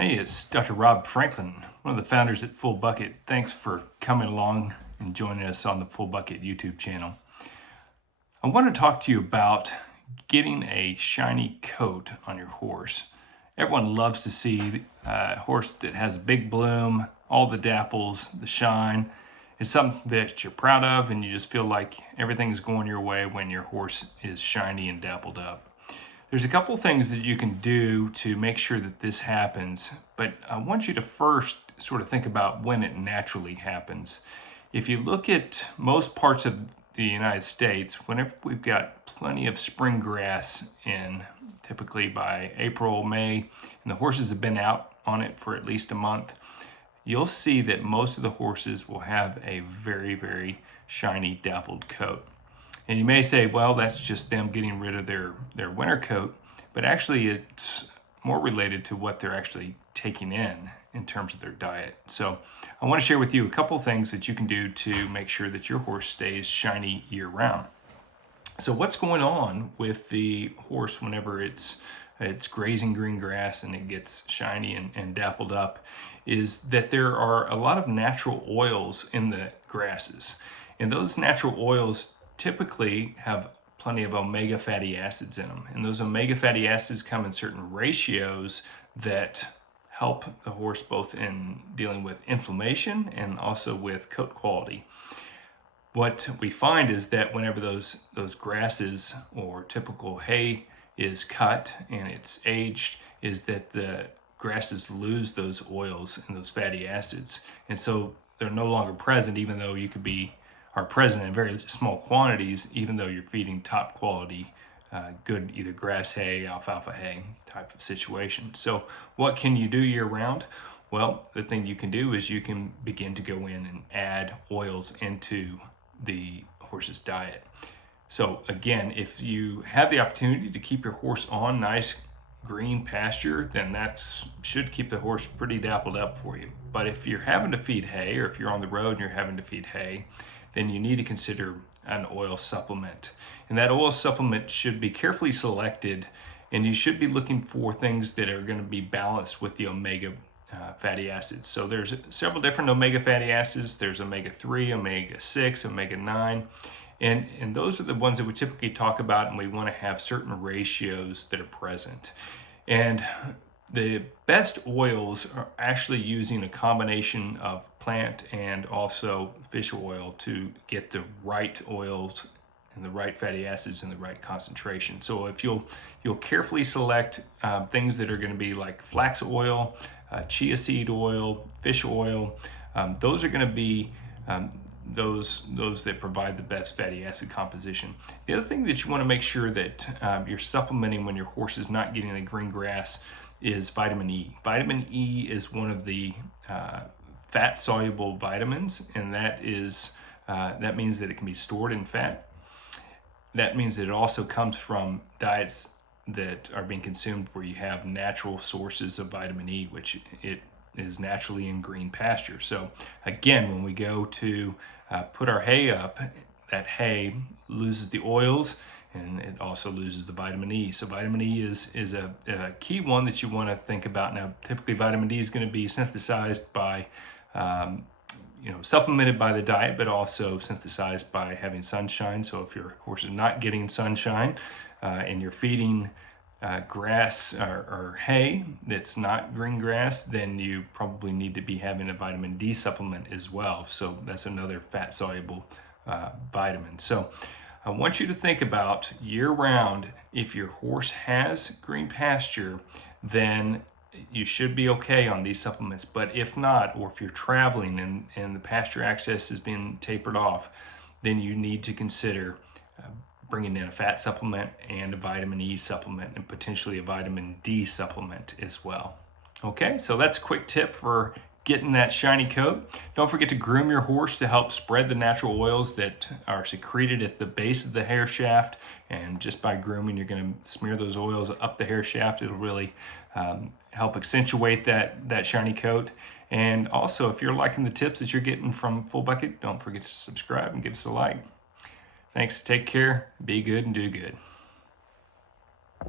Hey, it's Dr. Rob Franklin, one of the founders at Full Bucket. Thanks for coming along and joining us on the Full Bucket YouTube channel. I want to talk to you about getting a shiny coat on your horse. Everyone loves to see a horse that has a big bloom, all the dapples, the shine. It's something that you're proud of and you just feel like everything's going your way when your horse is shiny and dappled up. There's a couple things that you can do to make sure that this happens, but I want you to first sort of think about when it naturally happens. If you look at most parts of the United States, whenever we've got plenty of spring grass in, typically by April, May, and the horses have been out on it for at least a month, you'll see that most of the horses will have a very, very shiny dappled coat. And you may say, well, that's just them getting rid of their winter coat, but actually it's more related to what they're actually taking in terms of their diet. So I want to share with you a couple things that you can do to make sure that your horse stays shiny year round. So what's going on with the horse whenever it's grazing green grass and it gets shiny and dappled up is that there are a lot of natural oils in the grasses. And those natural oils typically have plenty of omega fatty acids in them. And those omega fatty acids come in certain ratios that help the horse both in dealing with inflammation and also with coat quality. What we find is that whenever those grasses or typical hay is cut and it's aged, is that the grasses lose those oils and those fatty acids. And so they're no longer present, even though are present in very small quantities, even though you're feeding top quality, good either grass hay, alfalfa hay type of situation. So what can you do year round? Well, the thing you can do is you can begin to go in and add oils into the horse's diet. So again, if you have the opportunity to keep your horse on nice green pasture, then that should keep the horse pretty dappled up for you. But if you're having to feed hay, or if you're on the road and you're having to feed hay, then you need to consider an oil supplement. And that oil supplement should be carefully selected, and you should be looking for things that are going to be balanced with the omega fatty acids. So there's several different omega fatty acids. There's omega-3, omega-6, omega-9. And those are the ones that we typically talk about, and we want to have certain ratios that are present. And the best oils are actually using a combination of plant and also fish oil to get the right oils and the right fatty acids in the right concentration. So if you'll carefully select things that are going to be like flax oil, chia seed oil, fish oil, those are going to be those that provide the best fatty acid composition. The other thing that you want to make sure that you're supplementing when your horse is not getting the green grass is vitamin E. Vitamin E is one of the fat-soluble vitamins, and that means that it can be stored in fat. That means that it also comes from diets that are being consumed where you have natural sources of vitamin E, which it is naturally in green pasture. So again, when we go to put our hay up, that hay loses the oils and it also loses the vitamin E. So vitamin E is a key one that you want to think about. Now, typically vitamin D is going to be synthesized by, supplemented by the diet, but also synthesized by having sunshine. So if your horse is not getting sunshine and you're feeding grass or hay that's not green grass, then you probably need to be having a vitamin D supplement as well. So that's another fat soluble vitamin. So I want you to think about year round, if your horse has green pasture, then you should be okay on these supplements. But if not, or if you're traveling and the pasture access has been tapered off, then you need to consider bringing in a fat supplement and a vitamin E supplement and potentially a vitamin D supplement as well. Okay, so that's a quick tip for getting that shiny coat. Don't forget to groom your horse to help spread the natural oils that are secreted at the base of the hair shaft. And just by grooming, you're going to smear those oils up the hair shaft. It'll really help accentuate that shiny coat. And also, if you're liking the tips that you're getting from Full Bucket, don't forget to subscribe and give us a like. Thanks. Take care. Be good and do good.